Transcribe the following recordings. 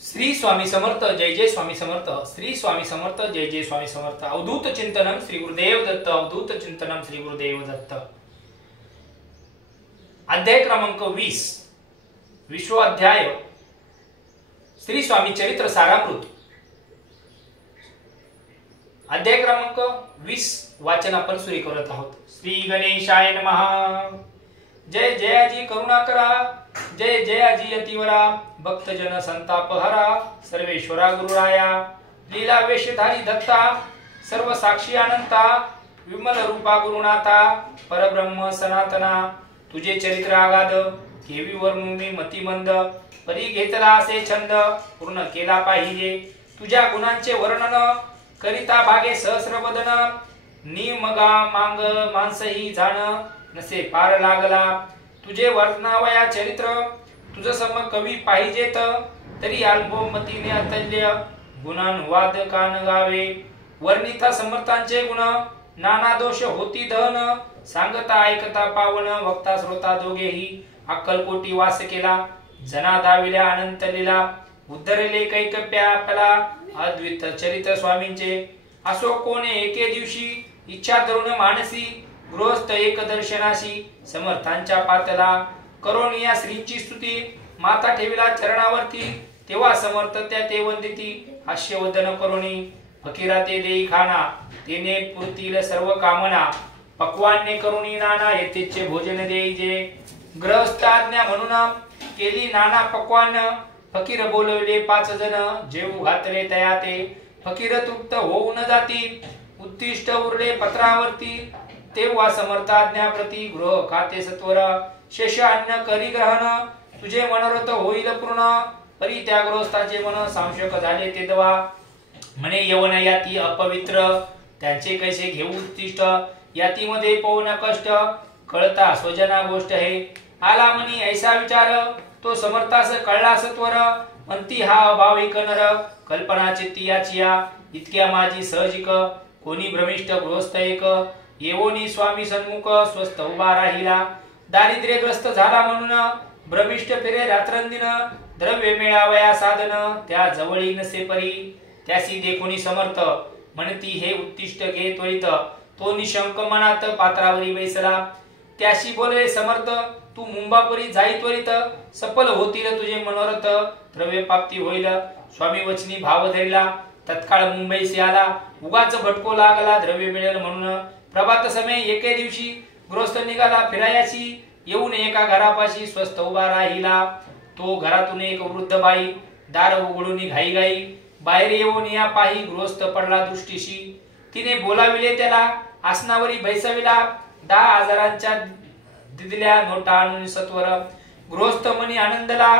श्री स्वामी समर्थ, जय जय स्वामी समर्थ, श्री स्वामी समर्थ, जय जय स्वामी समर्थ। अवधूत चिंतनम श्री गुरुदेव दत्त, अवधूत चिंतनम श्री गुरुदेव दत्त। अध्याय क्रमांक 20, 20वां अध्याय, श्री स्वामी चरित्र सारामृत। अध्याय क्रमांक 20 वाचन आपण सुरू करत आहोत। श्री गणेशाय नमः। जय जयाजी करुणाकरा, जय जयाजी अतिवरा, भक्तजन संतापहरा, सर्वेश्वरा गुरुराया, लीला वेशधारी दत्ता, सर्व साक्षी अनंता, विमल रूपा गुरुनाथा, परब्रह्म सनातना, तुझे चरित्र आगाध, केवी वर्णू मी मतिमंद, परी घेतला असे छंद, पूर्ण केला पाहिजे तुझ्या गुणांचे वर्णन, करिता भागे सहस्र वदन, निमगा मांग मानसही जाण, नसे पार लागला तुझे वर्णनावया चरित्र, तुझ सम कवी पाहिजेत, तरी अल्भो मतीने अतल्य, गुणानुवाद कान गावे, वर्णिता समर्थांचे गुण, नाना दोष होती दहन, सांगता ऐकता पावन, वक्ता श्रोता दोघेही, अक्कलकोटी वास केला, जना दाविल्या अनंत लीला, उद्धरले कैकप्याला, अद्वित चरित्र स्वामींचे, असो कोणे एके दिवशी, इच्छा धरून मानसी, गृहस्थ एक दर्शनाशी, समर्थांच्या पातला, करून या श्रींची स्तुती, माता ठेविला चरणावरती, तेव्हा समर्थ त्या ते वंदिती, हास्यवदन करुणी, फकीरा ते देई खाना, तेने पुरतील सर्व कामना, पक्वान्ने करुणी नाना, येथेचे भोजन देईजे, गृहस्थ आज्ञा म्हणून केली नाना पक्वान, फकीर बोलवले 5 जण, जेऊ घातले तया ते, फकीर तृप्त होऊन जाती, उत्तिष्ठ उरले पत्रावरती, तेव्हा समर्थाज्ञा प्रती, गृह खाते सत्वर, शेष अन्न करी ग्रहण, तुझे मनोरथ होईल पूर्ण, परी त्या गृहस्थाचे मन संशयक झाले ते दवा, म्हणे यवन याती अपवित्र, त्यांचे कैसे घेऊ उत्तिष्ठ, यातीमध्ये पवन कष्ट, कळता स्वजना गोष्ट हे, आला म्हणी ऐसा विचार, तो समर्थास कळला सत्वर, म्हणती हा अभाविक नर, कल्पना चित्ती याचिया, इतक्या माझी सहजिक, कोणी भ्रमिष्ठ गृहस्थ एक, येवोनी स्वामी सन्मुख, स्वस्थ उभा राहिला, दारिद्र्यग्रस्त झाला म्हणून, भ्रमिष्ठ फिरे रात्रंदिन, द्रव्य मिळावया साधन, त्या जवळी नसे परी, त्यासी देखोनी समर्थ, म्हणती हे उत्तिष्ठ घे त्वरित, तो निशंक मनात पात्रावरी बैसला, त्याशी बोले समर्थ, तू मुंबापुरी जाई त्वरित, सफल होतील तुझे मनोरथ, द्रव्य प्राप्ती होईल, स्वामी वचनी भाव धरिला, तत्काळ मुंबईसी आला, उगाच भटको लागला द्रव्य मिळेल म्हणून, प्रभात समय एके दिवशी, गृहस्थ निघाला फिरायाची, येऊन एका घरापाशी स्वस्थ उभा राहिला, तो घरातून एक वृद्ध बाई, दार उघडून घाई घाई, बाहेर येऊन या पाही, गृहस्थ पडला दृष्टीशी, तिने बोलाविले त्याला, आसनावरी बैसविला, 10,000च्या दिल्या नोटा आणून सत्वर, गृहस्थ मनी आनंदला,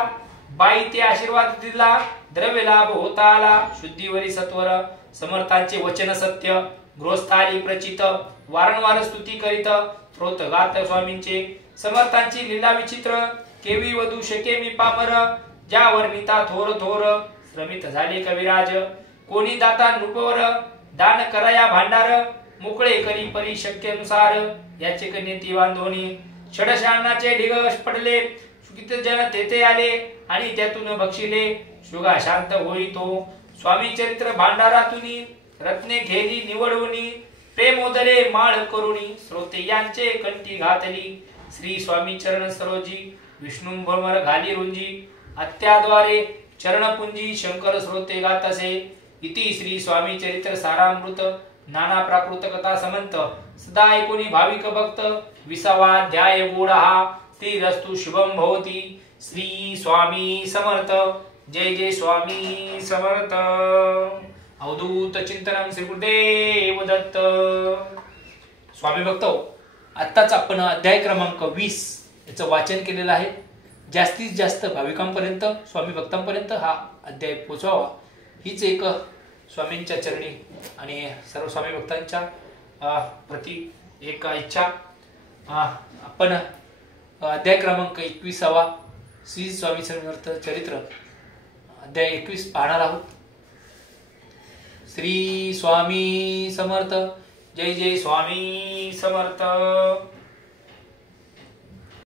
बाई ते आशीर्वाद दिला, द्रव्य लाभ होता आला, शुद्धीवरी सत्वर, समर्थांचे वचन सत्य, गृहस्थ आली प्रचित, वारंवार स्तुती करीत, स्रोत गात स्वामींचे, समर्थांची लीला विचित्र, केवी वधू शके मी पामर, ज्या वर्णिता थोर थोर, श्रमित झाले कविराज, कोणी दाता नृपवर, दान कराया भांडार, मोकळे करी परी शक्यनुसार, याचे कन्येती बांधोनी, षडशानाचे ढिग पडले, सुखित जन तेथे आले, आणि त्यातून बक्षिले, शुगा शांत होई तो, स्वामी चरित्र भांडारातूनी, रत्ने घेली निवडवणी, प्रेमोदरे माळ करुणी, श्रोते यांचे कंठी घातली, श्री स्वामी चरण सरोजी, विष्णू भ्रमर घाली रुंजी, अत्याद्वारे चरणपुंजी, शंकर श्रोते गातसे, इति श्री स्वामी चरित्र सारामृत, नाना प्राकृत कथा समंत, सदा ऐकोनी भाविक भक्त, 20वा अध्याय गोडा, श्रीरस्तु शुभम भवती, श्री स्वामी समर्थ, जय जय स्वामी समर्थ। अवधूत चिंतनम श्री गुरुदेव दत्त। स्वामी भक्त, आत्ताच आपण अध्याय क्रमांक 20 याचं वाचन केलेलं आहे। जास्तीत जास्त भाविकांपर्यंत, स्वामी भक्तांपर्यंत हा अध्याय पोहोचवावा, हीच एक स्वामींच्या चरणी आणि सर्व स्वामी भक्तांच्या प्रति एक इच्छा। आपण अध्याय क्रमांक 21वा श्री स्वामी समर्थ चरित्र अध्याय 21 पाहणार आहोत। श्री स्वामी समर्थ, जय जय स्वामी समर्थ।